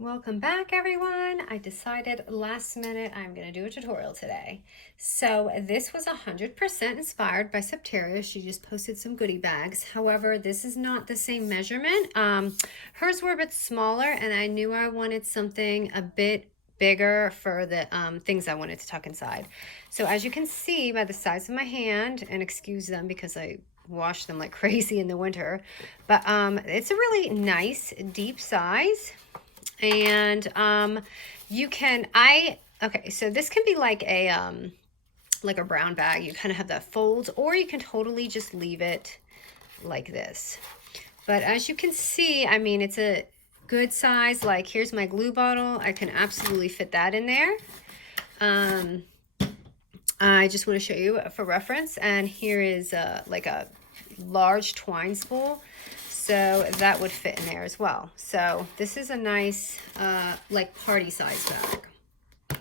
Welcome back, everyone. I decided last minute I'm going to do a tutorial today. So this was 100% inspired by Septeria. She just posted some goodie bags. However, this is not the same measurement. Hers were a bit smaller, and I knew I wanted something a bit bigger for the things I wanted to tuck inside. So as you can see by the size of my hand, and excuse them because I wash them like crazy in the winter, but it's a really nice deep size. And you can okay, so this can be like a brown bag. You kind of have that fold, or you can totally just leave it like this. But as you can see, I mean, it's a good size. Like, here's my glue bottle. I can absolutely fit that in there. I just want to show you for reference. And here is like a large twine spool. So that would fit in there as well. So this is a nice like party size bag.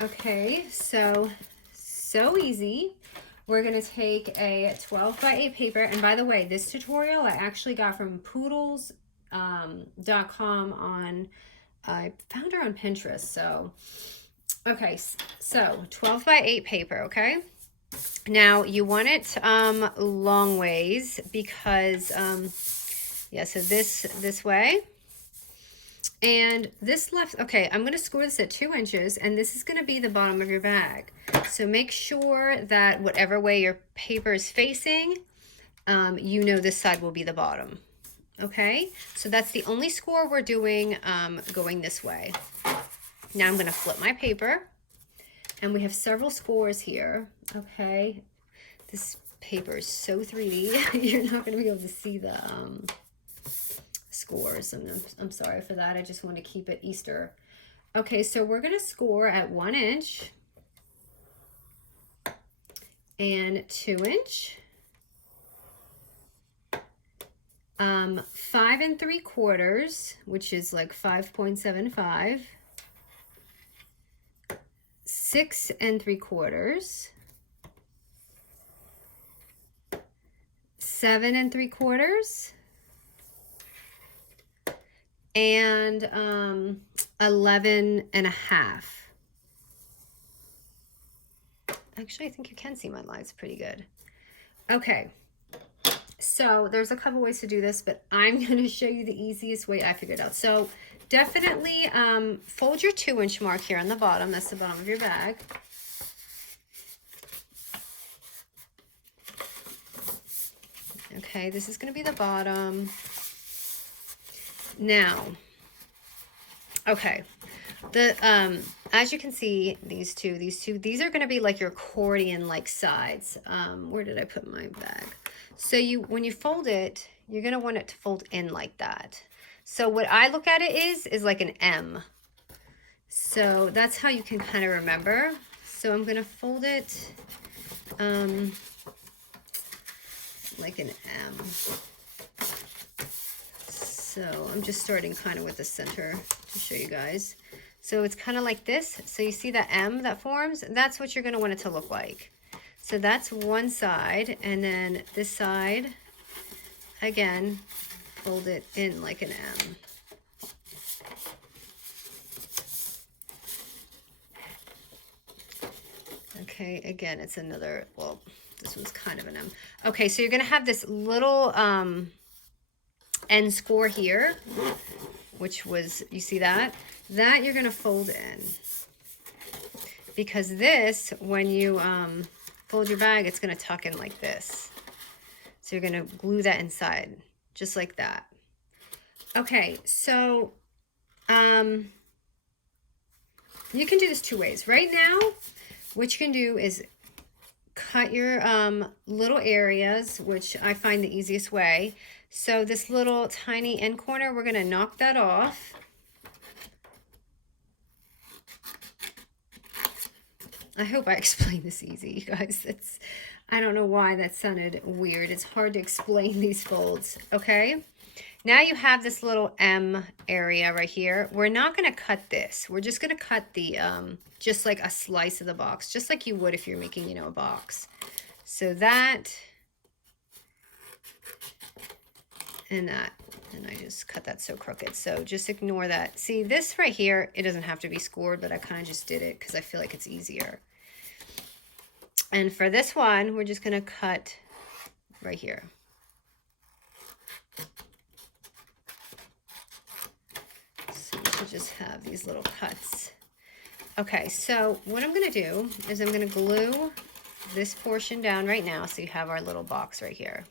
Okay, so easy. We're gonna take a 12 by 8 paper. And by the way, this tutorial I actually got from poodles.com on, I found her on Pinterest. So, okay, so 12 by 8 paper, okay? Now you want it long ways because yeah, so this way, and this left. Okay, I'm going to score this at 2 inches, and this is going to be the bottom of your bag. So make sure that whatever way your paper is facing, you know this side will be the bottom. Okay, so that's the only score we're doing going this way. Now I'm going to flip my paper. And we have several scores here, okay? This paper is so 3D, you're not going to be able to see the scores. I'm sorry for that. I just want to keep it Easter. Okay, so we're going to score at 1 inch and 2 inch, 5 3/4, which is like 5.75. 6 3/4, 7 3/4, and 11.5. Actually, I think you can see my lines pretty good. Okay, so there's a couple ways to do this, but I'm going to show you the easiest way I figured out. So definitely fold your 2 inch mark here on the bottom. That's the bottom of your bag. Okay, this is going to be the bottom. Now, okay, as you can see, these these are going to be like your accordion like sides. Where did I put my bag? So when you fold it, you're going to want it to fold in like that. So what I look at it is like an M. So that's how you can kind of remember. So I'm going to fold it like an M. So I'm just starting kind of with the center to show you guys. So it's kind of like this. So you see that M that forms? That's what you're going to want it to look like. So that's one side, and then this side, again, fold it in like an M. Okay, again, it's another, well, this one's kind of an M. Okay, so you're going to have this little end score here, which was, you see that? That you're going to fold in. Because this, when you fold your bag, it's going to tuck in like this. So you're going to glue that inside, just like that. Okay, so you can do this 2 ways. Right now, what you can do is cut your little areas, which I find the easiest way. So this little tiny end corner, we're going to knock that off. I hope I explained this easy, you guys. I don't know why that sounded weird. It's hard to explain these folds, okay? Now you have this little M area right here. We're not going to cut this. We're just going to cut the, just like a slice of the box, just like you would if you're making, you know, a box. So that and that. And I just cut that so crooked. So just ignore that. See, this right here, it doesn't have to be scored, but I kind of just did it because I feel like it's easier. And for this one, we're just going to cut right here. So we should just have these little cuts. Okay, so what I'm going to do is I'm going to glue this portion down right now so you have our little box right here.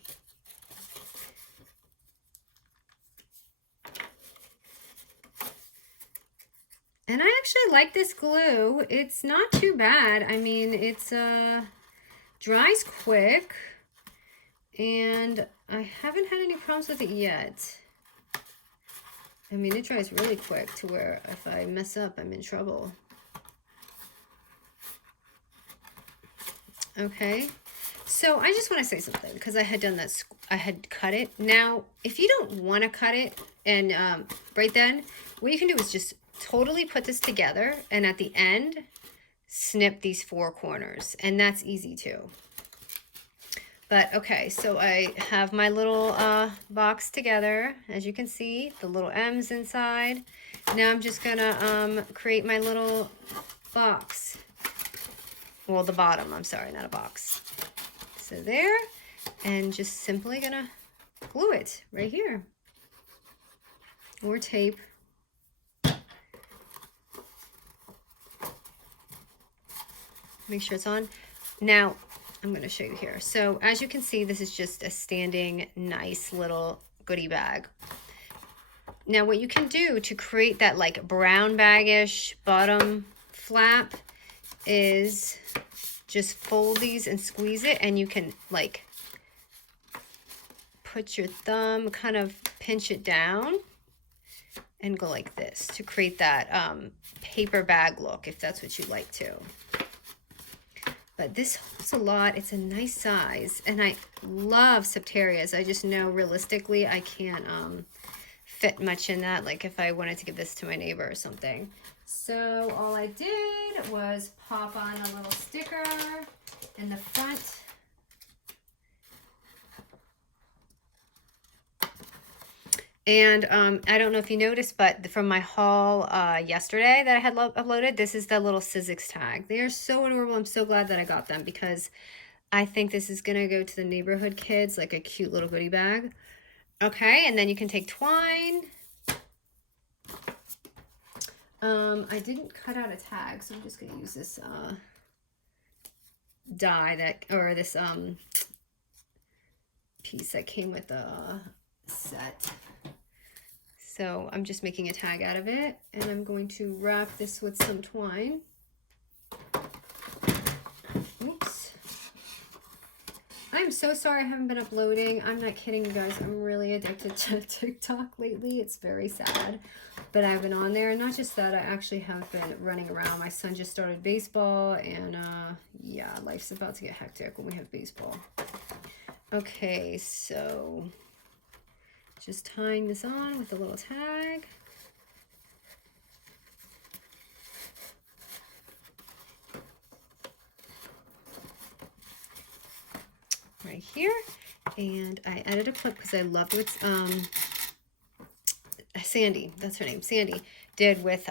And I actually like this glue. It's not too bad. I mean, it's dries quick, and I haven't had any problems with it yet. I mean, it dries really quick to where if I mess up, I'm in trouble. Okay, so I just want to say something because I had done that. I had cut it. Now, if you don't want to cut it, and right then, what you can do is just totally put this together, and at the end, snip these 4 corners, and that's easy too. But okay, so I have my little box together. As you can see, the little M's inside. Now I'm just gonna create my little box. Well, the bottom, I'm sorry, not a box. So there, and just simply gonna glue it right here. Or tape. Make sure it's on. Now, I'm going to show you here. So as you can see, this is just a standing nice little goodie bag. Now what you can do to create that like brown baggish bottom flap is just fold these and squeeze it, and you can like put your thumb, kind of pinch it down and go like this to create that paper bag look if that's what you like to. But this holds a lot. It's a nice size, and I love Septerias. I just know realistically I can't fit much in that, like if I wanted to give this to my neighbor or something. So all I did was pop on a little sticker in the front. And I don't know if you noticed, but from my haul yesterday that I had uploaded, this is the little Sizzix tag. They are so adorable. I'm so glad that I got them because I think this is going to go to the neighborhood kids, like a cute little goodie bag. Okay, and then you can take twine. I didn't cut out a tag, so I'm just going to use this die that, or this piece that came with the set. So I'm just making a tag out of it, and I'm going to wrap this with some twine. Oops. I'm so sorry I haven't been uploading. I'm not kidding you guys. I'm really addicted to TikTok lately. It's very sad. But I've been on there, and not just that, I actually have been running around. My son just started baseball, and yeah, life's about to get hectic when we have baseball. Okay, so just tying this on with a little tag. Right here. And I added a clip because I loved what Sandy, that's her name, Sandy, did with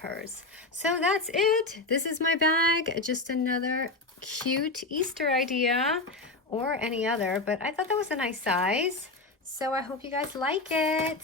hers. So that's it. This is my bag. Just another cute Easter idea, or any other, but I thought that was a nice size. So I hope you guys like it.